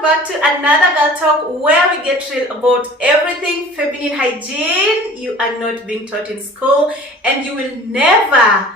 Welcome back to another Girl Talk where we get real about everything feminine hygiene you are not being taught in school and you will never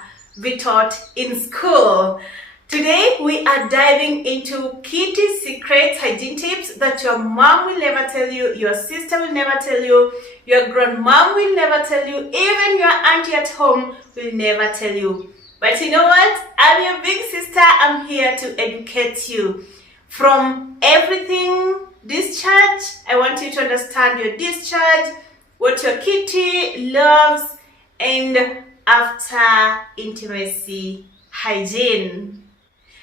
be taught in school. Today we are diving into kitty secrets, hygiene tips that your mom will never tell you, your sister will never tell you, your grandmom will never tell you, even your auntie at home will never tell you. But you know what? I'm your big sister. I'm here to educate you. From everything discharge, I want you to understand your discharge, what your kitty loves, and after intimacy hygiene.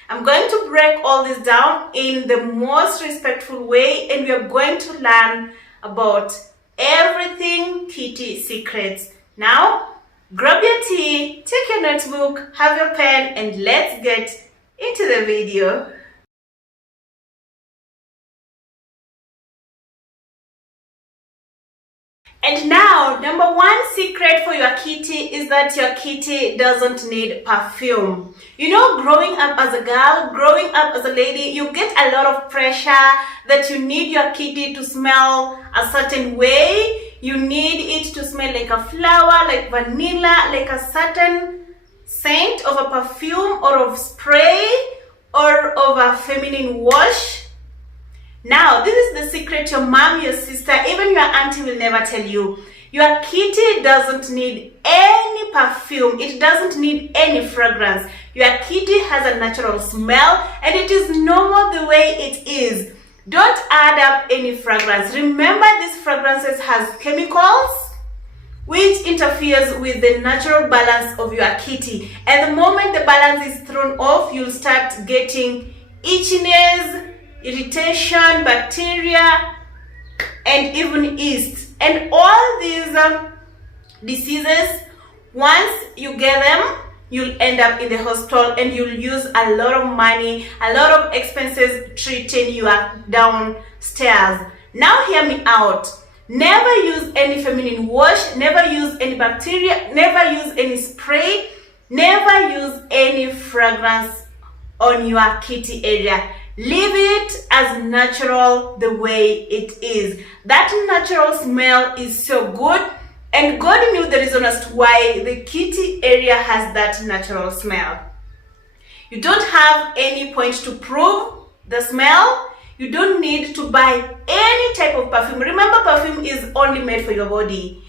I'm going to break all this down in the most respectful way, and we are going to learn about everything kitty secrets. Now, grab your tea, take your notebook, have your pen, and let's get into the video. And now, number one secret for your kitty is that your kitty doesn't need perfume. You know, growing up as a girl, growing up as a lady, you get a lot of pressure that you need your kitty to smell a certain way. You need it to smell like a flower, like vanilla, like a certain scent of a perfume or of spray or of a feminine wash. Now, this is the secret your mom, your sister, even your auntie will never tell you. Your kitty doesn't need any perfume. It doesn't need any fragrance. Your kitty has a natural smell and it is normal the way it is. Don't add up any fragrance. Remember, these fragrances has chemicals which interferes with the natural balance of your kitty. And the moment the balance is thrown off, you'll start getting itchiness, irritation, bacteria, and even yeast. And all these diseases, once you get them, you'll end up in the hospital and you'll use a lot of money, a lot of expenses treating you downstairs. Now hear me out. Never use any feminine wash, never use any bacteria, never use any spray, never use any fragrance on your kitty area. Leave it as natural the way it is. That natural smell is so good, and God knew the reason as to why the kitty area has that natural smell. You don't have any point to prove the smell. You don't need to buy any type of perfume. Remember, perfume is only made for your body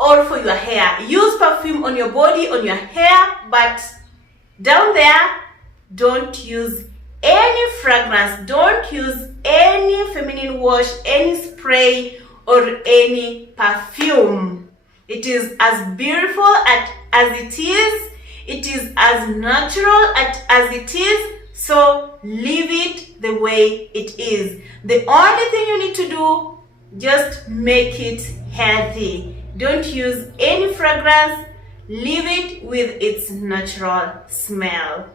or for your hair. Use perfume on your body, on your hair, but down there, don't use any fragrance, don't use any feminine wash, any spray, or any perfume. It is as beautiful as it is as natural as it is, so leave it the way it is. The only thing you need to do, just make it healthy. Don't use any fragrance, leave it with its natural smell.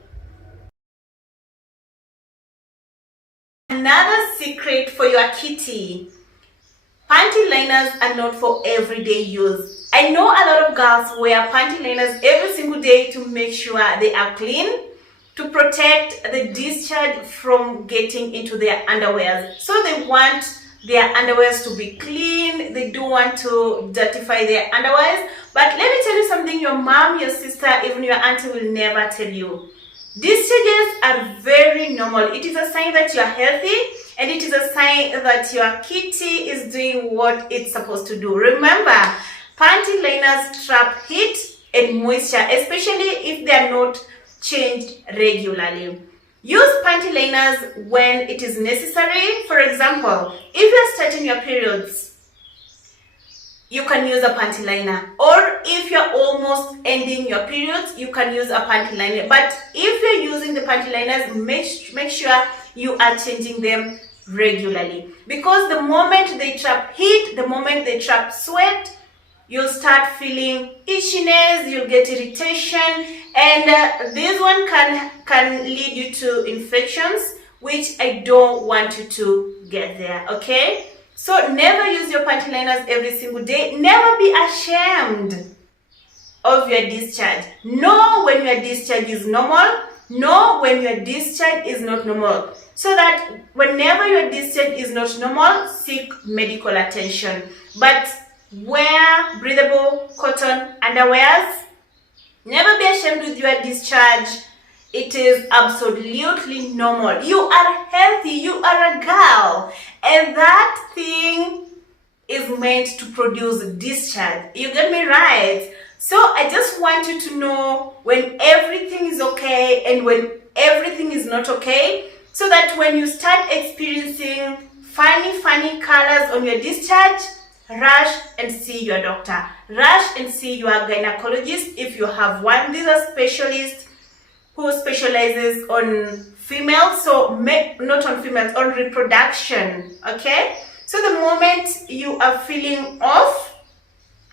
Another secret for your kitty. Panty liners are not for everyday use. I know a lot of girls wear panty liners every single day to make sure they are clean, to protect the discharge from getting into their underwears. So they want their underwears to be clean. They don't want to dirtify their underwears. But let me tell you something your mom, your sister, even your auntie will never tell you. Discharges are very normal. It is a sign that you are healthy, and it is a sign that your kitty is doing what it's supposed to do. Remember, panty liners trap heat and moisture, especially if they are not changed regularly. Use panty liners when it is necessary. For example, if you are starting your periods, you can use a panty liner, or if you're almost ending your periods, you can use a panty liner. But if you're using the panty liners, make sure you are changing them regularly, because the moment they trap heat, the moment they trap sweat, you'll start feeling itchiness, you'll get irritation, and this one can lead you to infections, which I don't want you to get there. Okay, so never use your panty liners every single day. Never be ashamed of your discharge. Know when your discharge is normal. Know when your discharge is not normal. so that whenever your discharge is not normal, seek medical attention. But wear breathable cotton underwears. Never be ashamed with your discharge. It is absolutely normal. You are healthy, you are a girl, and that thing is meant to produce discharge. You get me right? So I just want you to know when everything is okay and when everything is not okay, so that when you start experiencing funny colors on your discharge, rush and see your doctor. Rush and see your gynecologist if you have one. These are specialists who specializes on females, so not on females, on reproduction, okay? So the moment you are feeling off,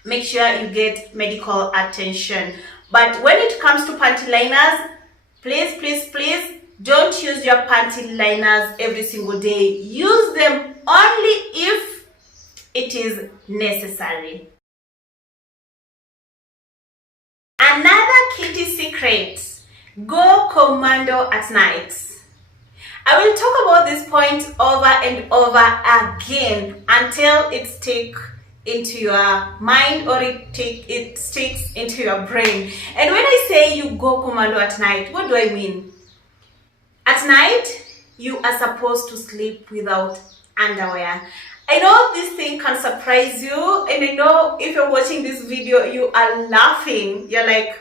make sure you get medical attention. But when it comes to panty liners, please don't use your panty liners every single day. Use them only if it is necessary. Another kitty secret: go commando at night. I will talk about this point over and over again until it sticks into your mind or it sticks into your brain. And when I say you go commando at night, what do I mean? At night, you are supposed to sleep without underwear. I know this thing can surprise you, and I know if you're watching this video, you are laughing. You're like,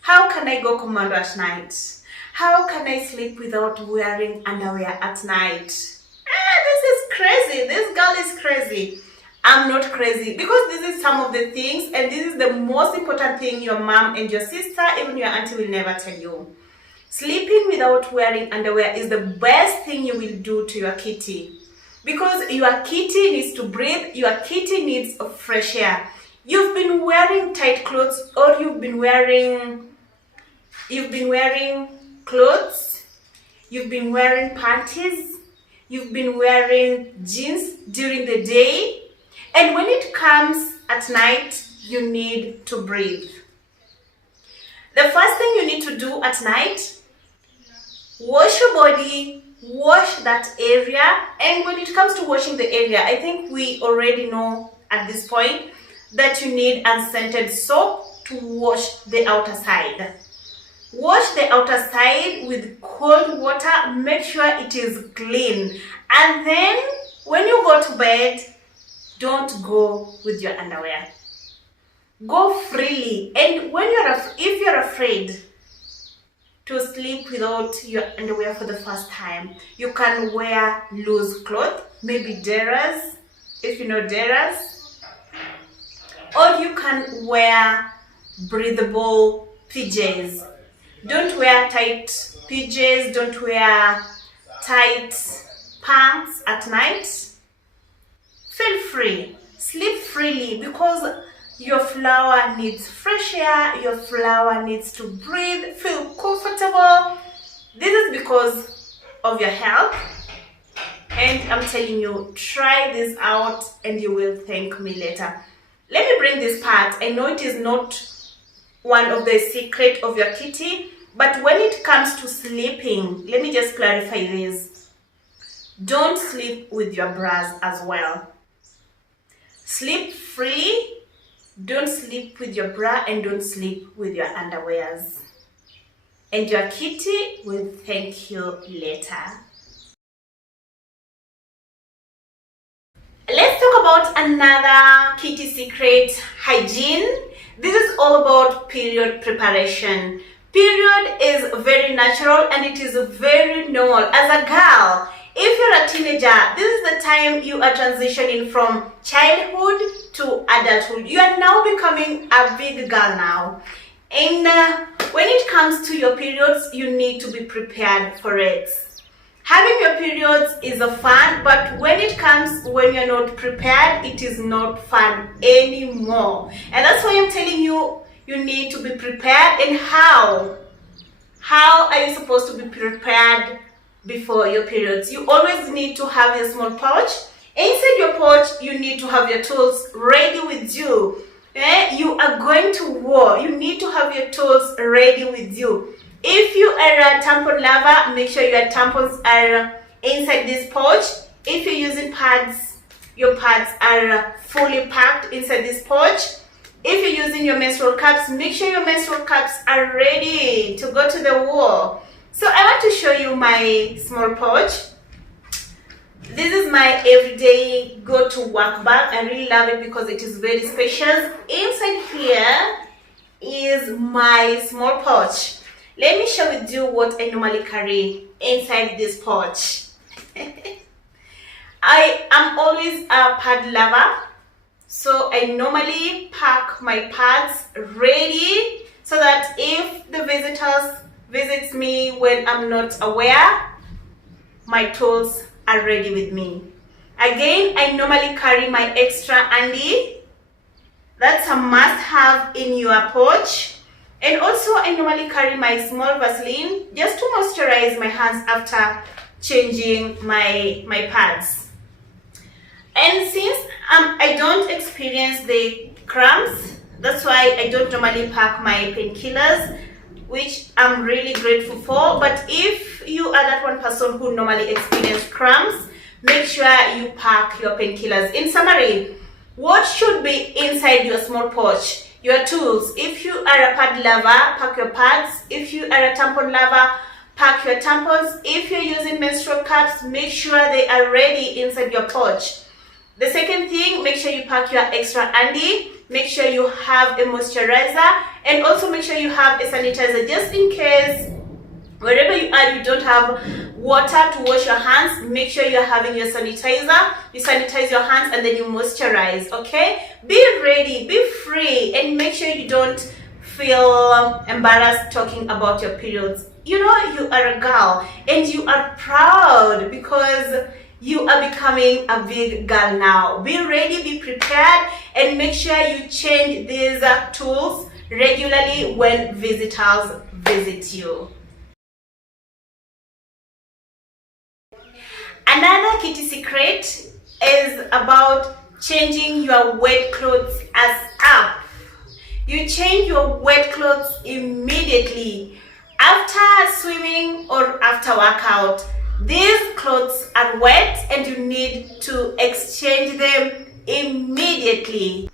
how can I go commando at night? How can I sleep without wearing underwear at night? This is crazy. This girl is crazy. I'm not crazy, because this is some of the things, and this is the most important thing your mom and your sister, even your auntie, will never tell you. Sleeping without wearing underwear is the best thing you will do to your kitty, because your kitty needs to breathe. Your kitty needs fresh air. You've been wearing tight clothes, or you've been wearing clothes, you've been wearing panties, you've been wearing jeans during the day, and when it comes at night, you need to breathe. The first thing you need to do at night: wash your body, wash that area. And when it comes to washing the area, I think we already know at this point that you need unscented soap to wash the outer side. Wash the outer side with cold water. Make sure it is clean. And then when you go to bed, don't go with your underwear. Go freely. And if you're afraid to sleep without your underwear for the first time, you can wear loose clothes, maybe derras, if you know derras, or you can wear breathable PJs. Don't wear tight PJs, don't wear tight pants at night. Feel free, sleep freely, because your flower needs fresh air, your flower needs to breathe, feel comfortable. This is because of your health, and I'm telling you, try this out and you will thank me later. Let me bring this part. I know it is not one of the secret of your kitty, but when it comes to sleeping, let me just clarify this. Don't sleep with your bras as well. Sleep freely. Don't sleep with your bra, and don't sleep with your underwears. And your kitty will thank you later. Let's talk about another kitty secret: hygiene. This is all about period preparation. Period is very natural and it is very normal. As a girl, if you're a teenager, this is the time you are transitioning from childhood to adulthood. You are now becoming a big girl now. And when it comes to your periods, you need to be prepared for it. Having your periods is a fun, but when you're not prepared, it is not fun anymore. And that's why I'm telling you, you need to be prepared. And how are you supposed to be prepared before your periods? You always need to have a small pouch. Inside your pouch, you need to have your tools ready with you. You are going to war. You need to have your tools ready with you. If you are a tampon lover, make sure your tampons are inside this pouch. If you're using pads, your pads are fully packed inside this pouch. If you're using your menstrual cups, make sure your menstrual cups are ready to go to the wall. So I want to show you my small pouch. This is my everyday go-to work bag. I really love it because it is very spacious. Inside here is my small pouch. Let me share with you what I normally carry inside this pouch. I am always a pad lover, so I normally pack my pads ready so that if the visitors visits me when I'm not aware, my tools are ready with me. Again, I normally carry my extra handy. That's a must-have in your pouch. And also, I normally carry my small Vaseline just to moisturize my hands after changing my pads. And since I don't experience the cramps, that's why I don't normally pack my painkillers, which I'm really grateful for. But if you are that one person who normally experiences cramps, make sure you pack your painkillers. In summary, what should be inside your small pouch? Your tools. If you are a pad lover, pack your pads. If you are a tampon lover, pack your tampons. If you're using menstrual cups, make sure they are ready inside your pouch. The second thing, make sure you pack your extra handy. Make sure you have a moisturizer, and also make sure you have a sanitizer just in case wherever you are you don't have water to wash your hands. Make sure you're having your sanitizer. You sanitize your hands and then you moisturize. Okay, be ready, be free, and make sure you don't feel embarrassed talking about your periods. You know you are a girl and you are proud because you are becoming a big girl now. Be ready, be prepared, and make sure you change these tools regularly when visitors visit you. Another kitty secret is about changing your wet clothes as up. You change your wet clothes immediately after swimming or after workout. These clothes are wet and you need to exchange them immediately.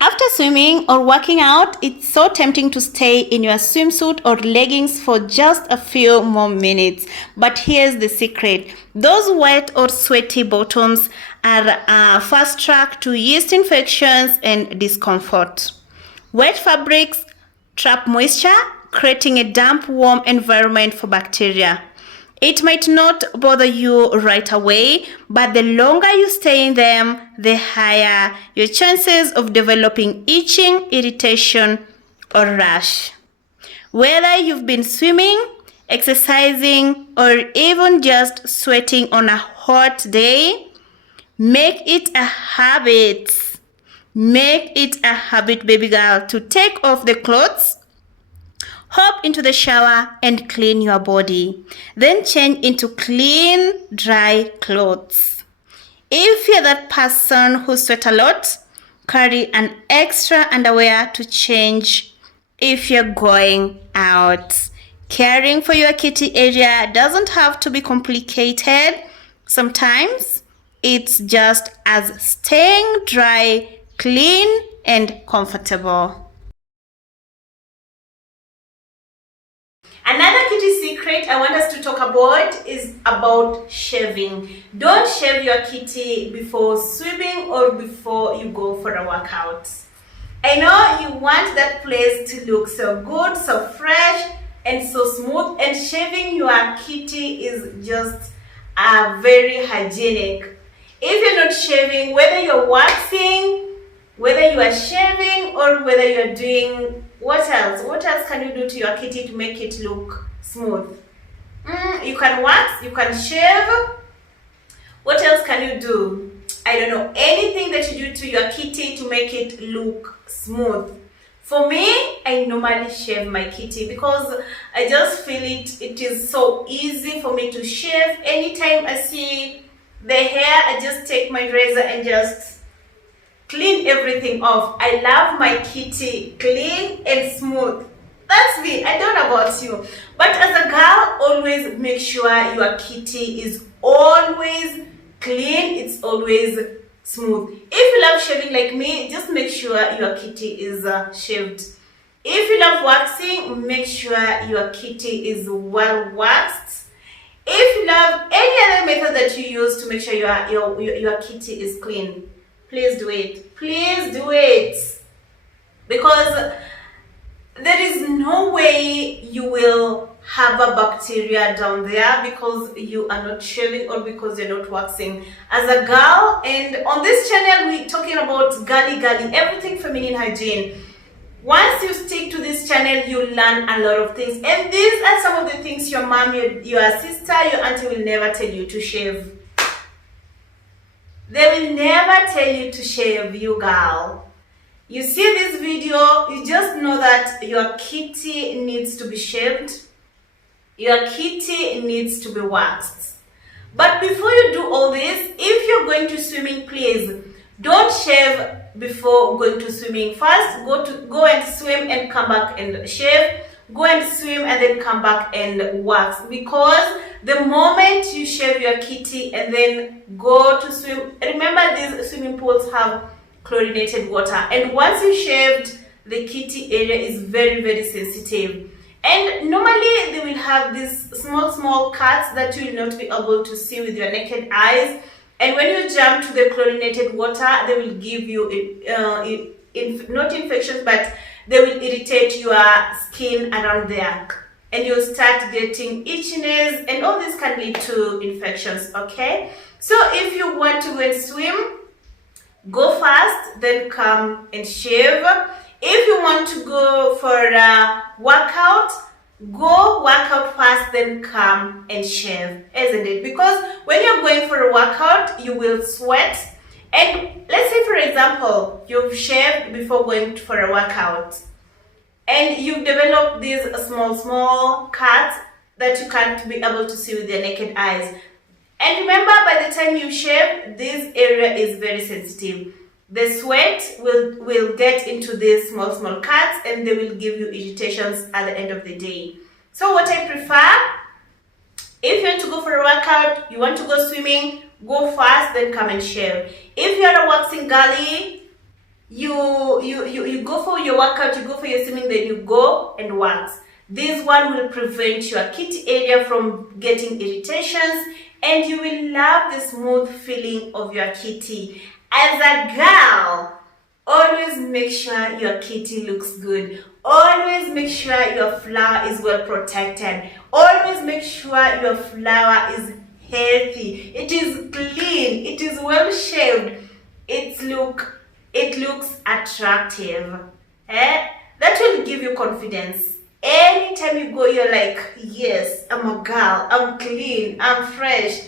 After swimming or working out, it's so tempting to stay in your swimsuit or leggings for just a few more minutes. But here's the secret. Those wet or sweaty bottoms are a fast track to yeast infections and discomfort. Wet fabrics trap moisture, creating a damp, warm environment for bacteria. It might not bother you right away, but the longer you stay in them, the higher your chances of developing itching, irritation, or rash. Whether you've been swimming, exercising, or even just sweating on a hot day, make it a habit. Make it a habit, baby girl, to take off the clothes, hop into the shower and clean your body. Then change into clean, dry clothes. If you're that person who sweats a lot, carry an extra underwear to change if you're going out. Caring for your kitty area doesn't have to be complicated. Sometimes it's just as staying dry, clean, and comfortable. Another kitty secret I want us to talk about is about shaving. Don't shave your kitty before swimming or before you go for a workout. I know you want that place to look so good, so fresh, and so smooth, and shaving your kitty is just very hygienic. If you're not shaving, whether you're waxing, whether you are shaving, or whether you're doing what else can you do to your kitty to make it look smooth? You can wax, you can shave. What else can you do? I don't know, anything that you do to your kitty to make it look smooth. For me, I normally shave my kitty because I just feel it is so easy for me to shave. Anytime I see the hair, I just take my razor and just clean everything off. I love my kitty clean and smooth. That's me. I don't know about you. But as a girl, always make sure your kitty is always clean. It's always smooth. If you love shaving like me, just make sure your kitty is shaved. If you love waxing, make sure your kitty is well waxed. If you love any other method that you use to make sure your kitty is clean, please do it. Please do it. Because there is no way you will have a bacteria down there because you are not shaving or because you're not waxing. As a girl, and on this channel we're talking about girly, everything feminine hygiene. Once you stick to this channel, you learn a lot of things, and these are some of the things your mom, your sister, your auntie will never tell you to shave. They will never tell you to shave, you girl. You see this video, you just know that your kitty needs to be shaved. Your kitty needs to be waxed. But before you do all this, if you're going to swimming, please don't shave before going to swimming. First, go and swim and come back and shave. Go and swim and then come back and wax. Because the moment you shave your kitty and then go to swim, remember these swimming pools have chlorinated water, and once you shaved, the kitty area is very, very sensitive, and normally they will have these small cuts that you will not be able to see with your naked eyes, and when you jump to the chlorinated water, they will give you not infections, but they will irritate your skin around there, and you'll start getting itchiness, and all this can lead to infections. Okay, so if you want to go and swim, go fast, then come and shave. If you want to go for a workout, go work out fast, then come and shave, isn't it? Because when you're going for a workout, you will sweat. And let's say, for example, you've shaved before going for a workout, and you've developed these small cuts that you can't be able to see with your naked eyes. And remember, by the time you shave, this area is very sensitive. The sweat will get into these small cuts, and they will give you irritations at the end of the day. So what I prefer, if you want to go for a workout, you want to go swimming, go fast, then come and shave. If you are a waxing girly, you go for your workout, you go for your swimming, then you go and wax. This one will prevent your kitty area from getting irritations, and you will love the smooth feeling of your kitty. As a girl, always make sure your kitty looks good. Always make sure your flower is well protected. Always make sure your flower is healthy. It is clean. It is well shaved. It looks attractive. That will give you confidence. Anytime you go, you're like, yes, I'm a girl, I'm clean, I'm fresh,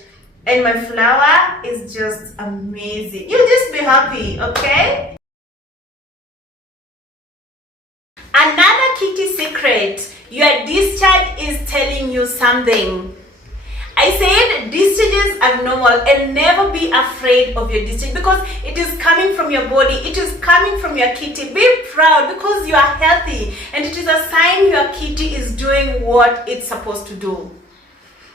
and my flower is just amazing. You'll just be happy, okay? Another kitty secret, your discharge is telling you something. I said discharges are normal, and never be afraid of your discharge because it is coming from your body, it is coming from your kitty. Be proud because you are healthy, and it is a sign your kitty is doing what it's supposed to do.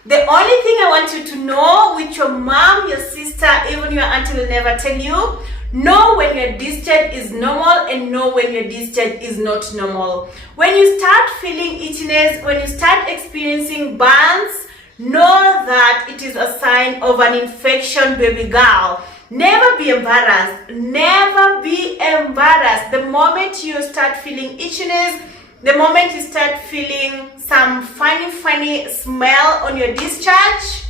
The only thing I want you to know, which your mom, your sister, even your auntie will never tell you, know when your discharge is normal and know when your discharge is not normal. When you start feeling itchiness, when you start experiencing burns, know that it is a sign of an infection, baby girl. Never be embarrassed. Never be embarrassed. The moment you start feeling itchiness, the moment you start feeling some funny smell on your discharge,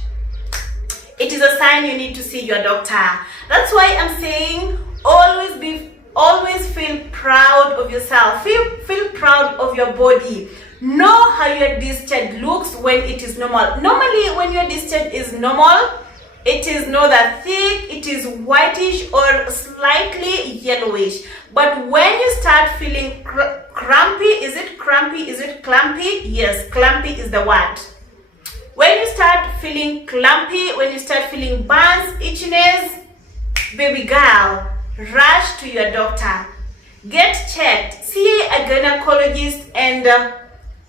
it is a sign you need to see your doctor. That's why I'm saying always feel proud of yourself. Feel proud of your body. Know how your discharge looks when it is normal. Normally, when your discharge is normal, it is not that thick, it is whitish or slightly yellowish. But when you start feeling crampy, is it crampy? Is it clumpy? Yes, clumpy is the word. When you start feeling clumpy, when you start feeling burns, itchiness, baby girl, rush to your doctor. Get checked. See a gynecologist, and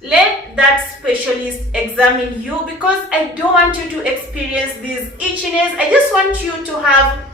let that specialist examine you, because I don't want you to experience these itchiness. I just want you to have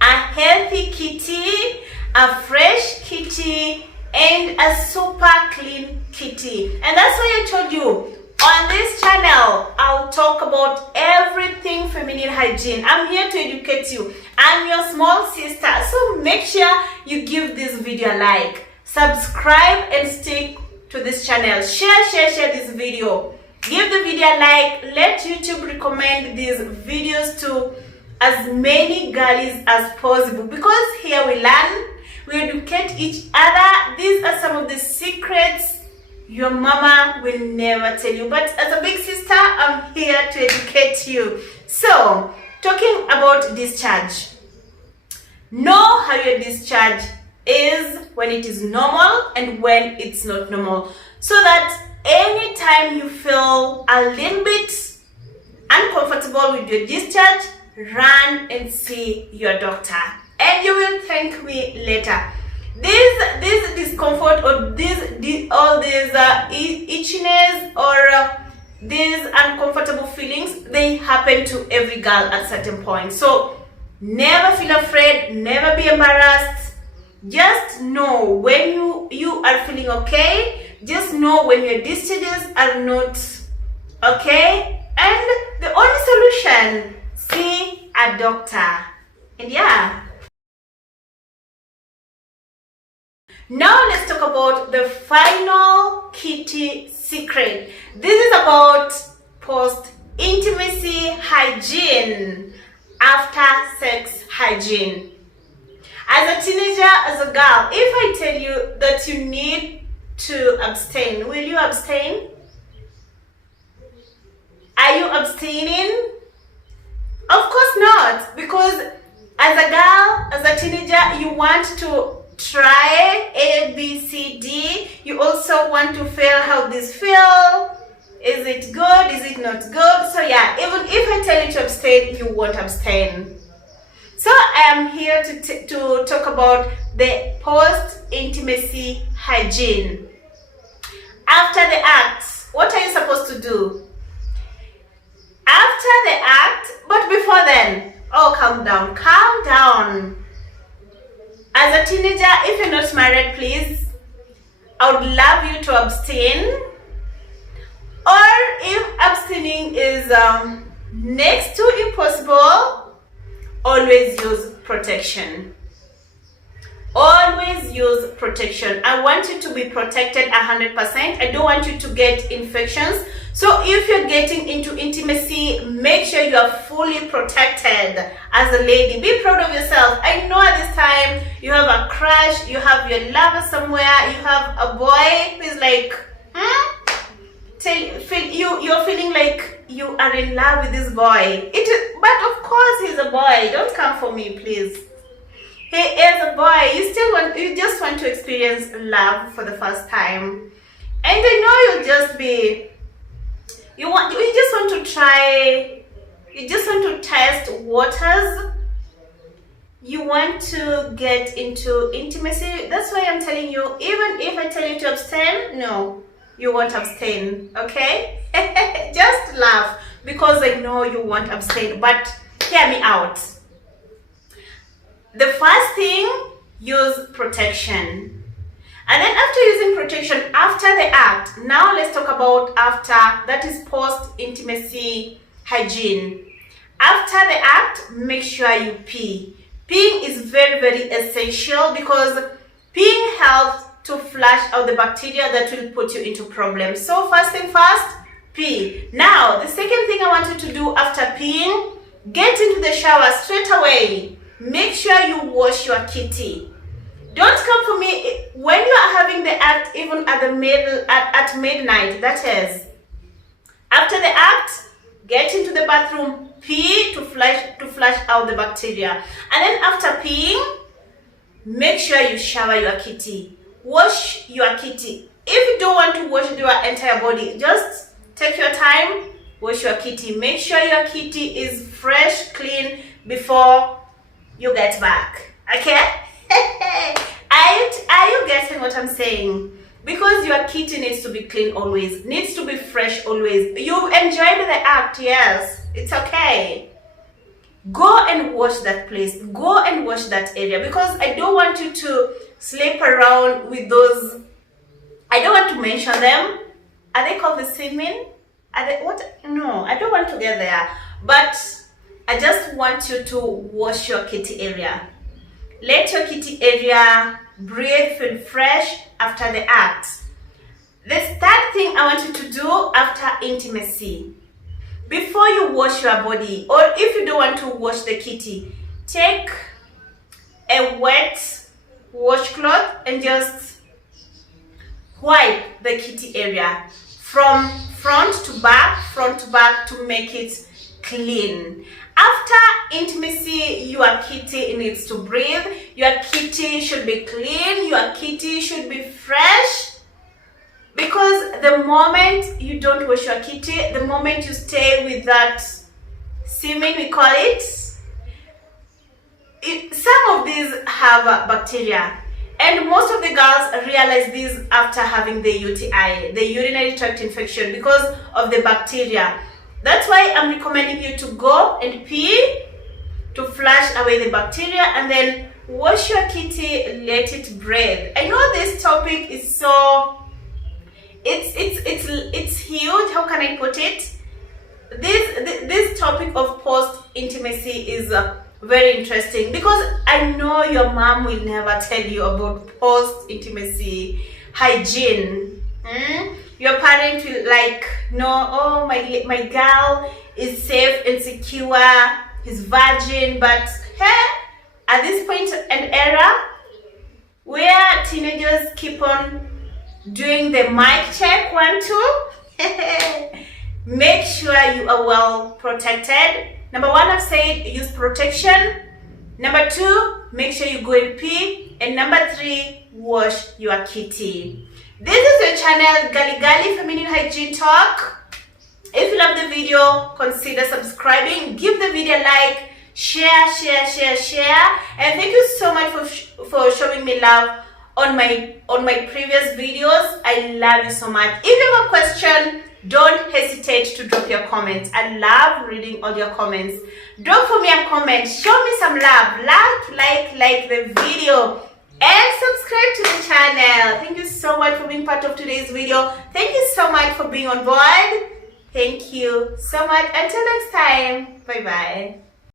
a healthy kitty, a fresh kitty, and a super clean kitty. And that's why I told you, on this channel, I'll talk about everything feminine hygiene. I'm here to educate you. I'm your small sister. So make sure you give this video a like. Subscribe and stick to this channel. Share this video. Give the video a like. Let YouTube recommend these videos to as many girlies as possible, because here we learn, we educate each other. These are some of the secrets your mama will never tell you, but as a big sister, I'm here to educate you. So, talking about discharge. Know how your discharge is, when it is normal and when it's not normal, so that anytime you feel a little bit uncomfortable with your discharge, run and see your doctor, and you will thank me later. This discomfort, or all these itchiness, or these uncomfortable feelings, they happen to every girl at certain point. So never feel afraid, never be embarrassed. Just know when you are feeling okay. Just know when your discharges are not okay, and the only solution, see a doctor. And yeah, now let's talk about the final kitty secret. This is about post-intimacy hygiene, after sex hygiene. As a teenager, as a girl, if I tell you that you need to abstain, will you abstain? Are you abstaining? Of course not, because as a girl, as a teenager, you want to try A, B, C, D. You also want to feel how this feel. Is it good? Is it not good? So yeah, even if I tell you to abstain, you won't abstain. So I am here to talk about the post-intimacy hygiene. After the act, what are you supposed to do? After the act, but before then, oh, calm down. As a teenager, if you're not married, please, I would love you to abstain. Or if abstaining is next to impossible, always use protection. Always use protection. I want you to be protected 100%. I don't want you to get infections. So if you're getting into intimacy, make sure you are fully protected as a lady. Be proud of yourself. I know at this time you have a crush, you have your lover somewhere, you have a boy who's like, you're feeling like you are in love with this boy. But of course he's a boy. Don't come for me, please. He is a boy. You just want to experience love for the first time. And I know you just want to try, you just want to test waters. You want to get into intimacy. That's why I'm telling you, even if I tell you to abstain, no, you won't abstain, okay? Just laugh, because I know you won't abstain, but hear me out. The first thing, use protection. And then after using protection, after the act, now let's talk about after, that is post-intimacy hygiene. After the act, make sure you pee. Peeing is very, very essential, because peeing helps to flush out the bacteria that will put you into problems. So first thing first, pee. Now, the second thing I want you to do after peeing, get into the shower straight away. Make sure you wash your kitty. Don't come for me when you are having the act, even at at midnight. That is, after the act, get into the bathroom, pee to flush out the bacteria, and then after peeing, make sure you shower your kitty. Wash your kitty. If you don't want to wash your entire body, just take your time, wash your kitty. Make sure your kitty is fresh, clean before you get back. Okay? Are you getting what I'm saying? Because your kitty needs to be clean always, needs to be fresh always. You've enjoyed the act, yes, it's okay. Go and wash that place. Go and wash that area, because I don't want you to sleep around with those, I don't want to mention them. Are they called the semen? Are they what? No, I don't want to get there. But I just want you to wash your kitty area. Let your kitty area breathe, feel fresh after the act. The third thing I want you to do after intimacy, before you wash your body, or if you don't want to wash the kitty, take a wet washcloth and just wipe the kitty area from front to back to make it clean. After intimacy, your kitty needs to breathe. Your kitty should be clean. Your kitty should be fresh. Because the moment you don't wash your kitty, the moment you stay with that semen, we call it, some of these have bacteria. And most of the girls realize this after having the UTI, the urinary tract infection, because of the bacteria. That's why I'm recommending you to go and pee, to flush away the bacteria, and then wash your kitty, let it breathe. I know this topic is so, it's huge. How can I put it? This topic of post-intimacy is very interesting, because I know your mom will never tell you about post-intimacy hygiene. Your parent will like, no, oh, my girl is safe and secure, he's virgin. But hey, at this point and era where teenagers keep on doing the mic check 1, 2, make sure you are well protected. Number 1, I've said use protection. Number 2, make sure you go and pee. And number 3, wash your kitty. This is your channel, Gali Gali Feminine Hygiene Talk. If you love the video, consider subscribing. Give the video a like, share. And thank you so much for showing me love on my previous videos. I love you so much. If you have a question, don't hesitate to drop your comments. I love reading all your comments. Drop for me a comment. Show me some love. Like the video. And subscribe to the channel. Thank you so much for being part of today's video. Thank you so much for being on board. Thank you so much. Until next time. Bye-bye.